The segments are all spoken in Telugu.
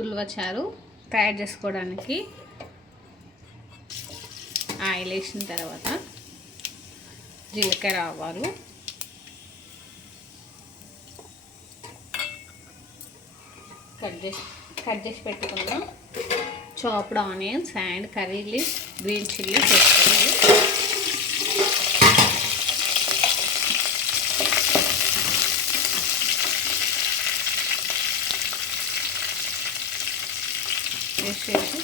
ఉల్వచారు తయారు చేసుకోవడానికి ఆయిల్ వేసిన తర్వాత జీలకర్ర ఆవాలు, కట్ చేసి పెట్టుకున్న chopped onions and curry leaves, green chillies వేసుకోవాలి. వేసేసి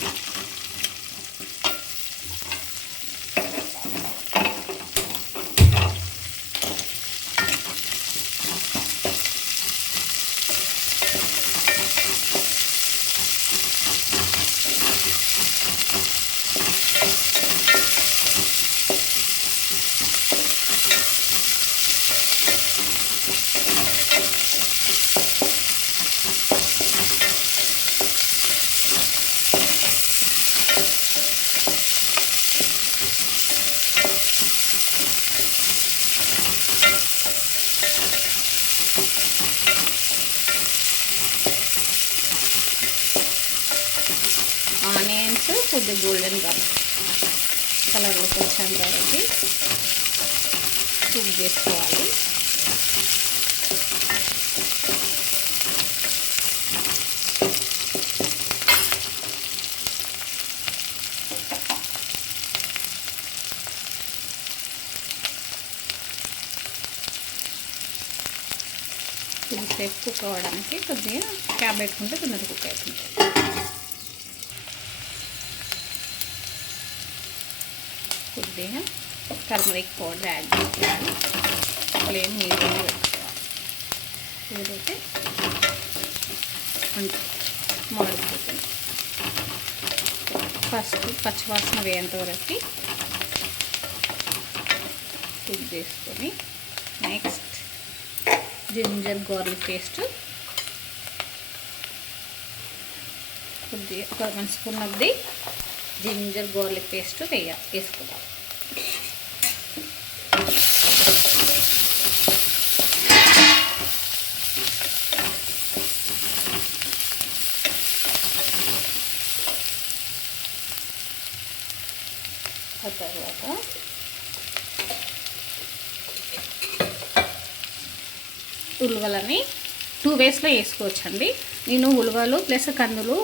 ఆనియన్స్ కొద్దిగా గోల్డెన్ కలర్లోకి వచ్చేంత వరకు కుక్ చేసుకోవాలి. కొద్దిసేపు కుక్ అవ్వడానికి కొద్దిగా క్యాప్ పెట్టుకుంటే తొందరగా కుక్ అవుతుంది. కొద్దిగా టర్మరిక్ పౌడర్ యాడ్ చేసుకోవాలి. ఫ్లేమ్ మీడియంగా పెట్టుకోవాలి. ఏదైతే మాడిపోతుంది. ఫస్ట్ పచ్చివాసన వేయంత వరకు కుక్ చేసుకొని నెక్స్ట్ జింజర్ గార్లిక్ పేస్ట్ కొద్దిగా ఒక 1 స్పూన్ అది జింజర్ గార్లిక్ పేస్ట్ వేసుకోవాలి. ఆ తర్వాత ఉల్వలని 2 వేస్లో వేసుకోవచ్చండి. నేను ఉల్వలు ప్లస్ కందులు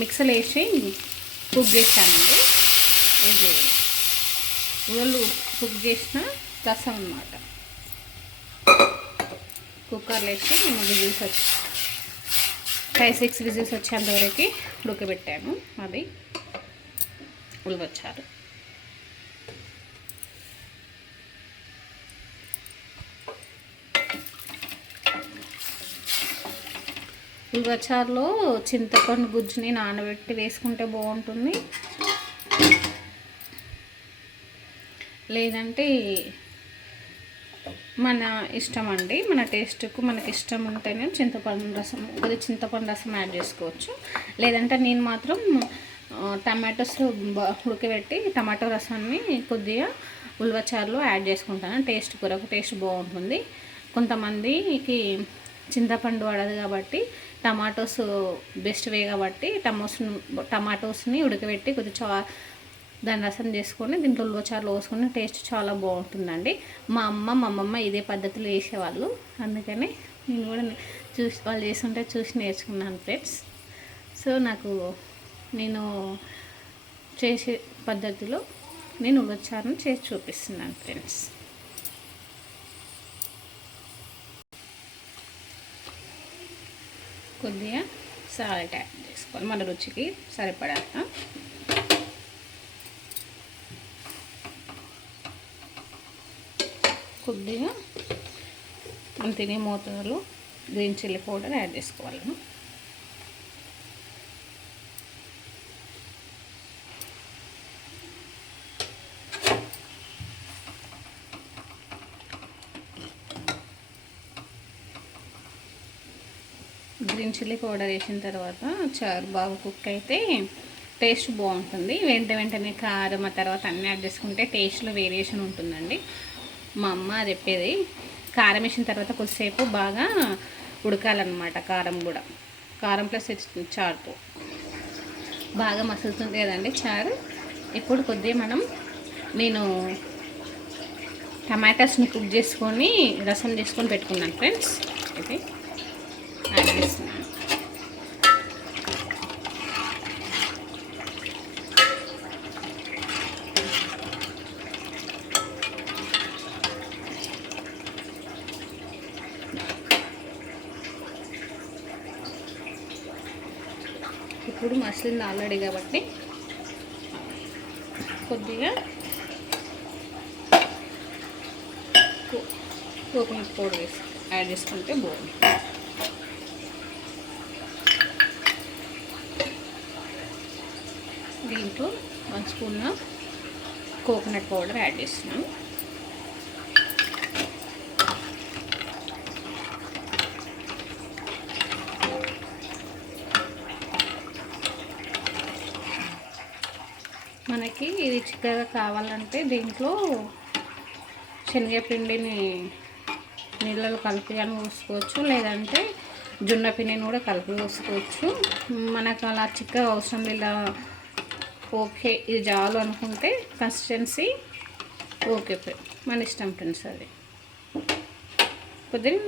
మిక్సీలో వేసి కుక్ చేశానండి. ఇది ఉల్వలు కుక్ చేసిన రసం అన్నమాట. కుక్కర్లో వేసి నేను విజిల్స్ 5-6 విజిల్స్ వచ్చేంత వరకు ఉడకబెట్టాను. అది ఉల్వచారు. ఉల్వచారులో చింతపండు గుజ్జుని నానబెట్టి వేసుకుంటే బాగుంటుంది. లేదంటే మన ఇష్టం అండి, మన టేస్ట్కు మనకి ఇష్టం ఉంటేనే చింతపండు రసం యాడ్ చేసుకోవచ్చు. లేదంటే నేను మాత్రం టమాటోస్ ఉడకబెట్టి టమాటో రసాన్ని కొద్దిగా ఉల్వచారులో యాడ్ చేసుకుంటాను. టేస్ట్ కొరకు టేస్ట్ బాగుంటుంది. కొంతమందికి చింతపండు పడదు కాబట్టి టమాటోస్ బెస్ట్ వే కాబట్టి టమాటోస్ని ఉడకబెట్టి కొద్దిగా దాని రసం చేసుకొని దీంట్లో ఉల్వచారులో పోసుకొని టేస్ట్ చాలా బాగుంటుందండి. మా అమ్మమ్మ ఇదే పద్ధతిలో వేసేవాళ్ళు. అందుకని నేను కూడా వాళ్ళు చేస్తుంటే చూసి నేర్చుకున్నాను ఫ్రెండ్స్. సో నేను చేసే పద్ధతిలో నేను ఉల్వచారును చేసి చూపిస్తున్నాను ఫ్రెండ్స్. కొద్దిగా సాల్ట్ యాడ్ చేసుకోవాలి మన రుచికి సరిపడాక. కొద్దిగా మనం తినే మోతాదులో గ్రీన్ చిల్లీ పౌడర్ యాడ్ చేసుకోవాలి. గ్రీన్ చిల్లీ పౌడర్ వేసిన తర్వాత చారు బాగా కుక్ అయితే టేస్ట్ బాగుంటుంది. వెంటనే కారం ఆ తర్వాత అన్నీ యాడ్ చేసుకుంటే టేస్ట్లో వేరియేషన్ ఉంటుందండి. మా అమ్మ చెప్పేది కారం వేసిన తర్వాత కొద్దిసేపు బాగా ఉడకాలన్నమాట. కారం కూడా కారం ప్లస్ చారుతో బాగా మసులుతుంది కదండి చారు. ఇప్పుడు కొద్దిగా నేను టమాటాస్ని కుక్ చేసుకొని రసం చేసుకొని పెట్టుకున్నాను ఫ్రెండ్స్. ఇది యాడ్ చేస్తున్నాను. ఇప్పుడు మసిలింది ఆల్రెడీ కాబట్టి కొద్దిగా కోకోనట్ పౌడర్ యాడ్ చేసుకుంటే బాగుంది. దీంట్లో 1 స్పూన్ కోకోనట్ పౌడర్ యాడ్ చేస్తున్నాను. మనకి ఇది చిక్కగా కావాలంటే దీంట్లో శనగపిండిని నీళ్ళలో కలిపి అని పోసుకోవచ్చు, లేదంటే జొన్న పిండిని కూడా కలిపి పోసుకోవచ్చు. మనకు అలా చిక్కగా అవసరం ఇలా ఓకే ఇది చాలు అనుకుంటే కన్సిస్టెన్సీ ఓకే మన ఇష్టం ఫ్రెండ్స్. అది కొద్దిగా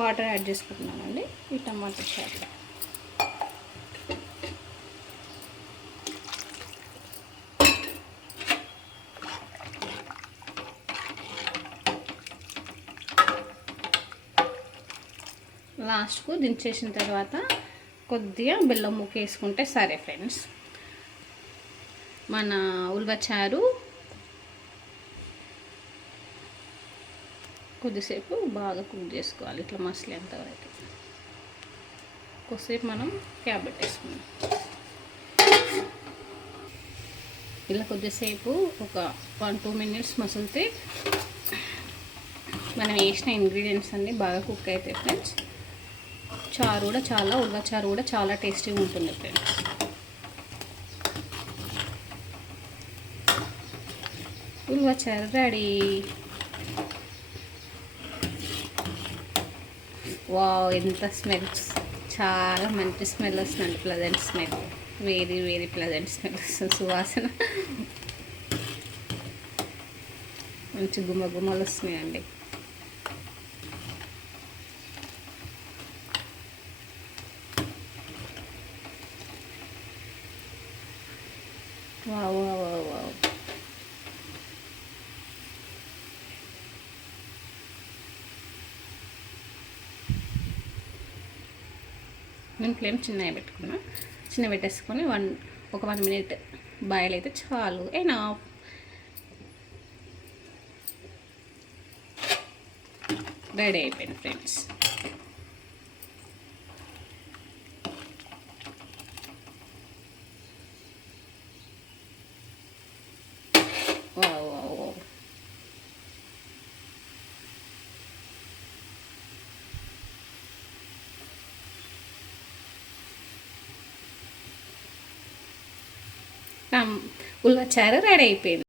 వాటర్ యాడ్ చేసుకుంటున్నామండి ఈ టమాటా చారులో. లాస్ట్కు దించేసిన తర్వాత కొద్దిగా బెల్లం ముక్క వేసుకుంటే సరే ఫ్రెండ్స్. మన ఉల్వచారు కొద్దిసేపు బాగా కుక్ చేసుకోవాలి, ఇట్లా మసలేంత వరకు. కొద్దిసేపు మనం క్యాప్ పెట్టేసుకున్నాం. ఇలా కొద్దిసేపు ఒక 1-2 మినిట్స్ మసిలితే మనం వేసిన ఇంగ్రీడియంట్స్ అన్నీ బాగా కుక్ అవుతాయి ఫ్రెండ్స్. చారు కూడా ఉల్వచారు కూడా చాలా టేస్టీగా ఉంటుంది ఫ్రెండ్స్. ఉల్వచారు రెడీ. వావ్, ఎంత స్మెల్, చాలా మంచి స్మెల్ వస్తుంది. Pleasant smell, very very pleasant smell వస్తుంది. సువాసన మంచి గుమ్మలు వస్తున్నాయండి. Wow wow wow. నేను ఫ్లేమ్ చిన్నగా పెట్టుకున్నా. చిన్న పెట్టేసుకొని ఒక 1 మినిట్ బాయిల్ అయితే చాలు. అయినా రెడీ అయిపోయింది ఫ్రెండ్స్. ఉల్వచారు రెడీ అయిపోయింది.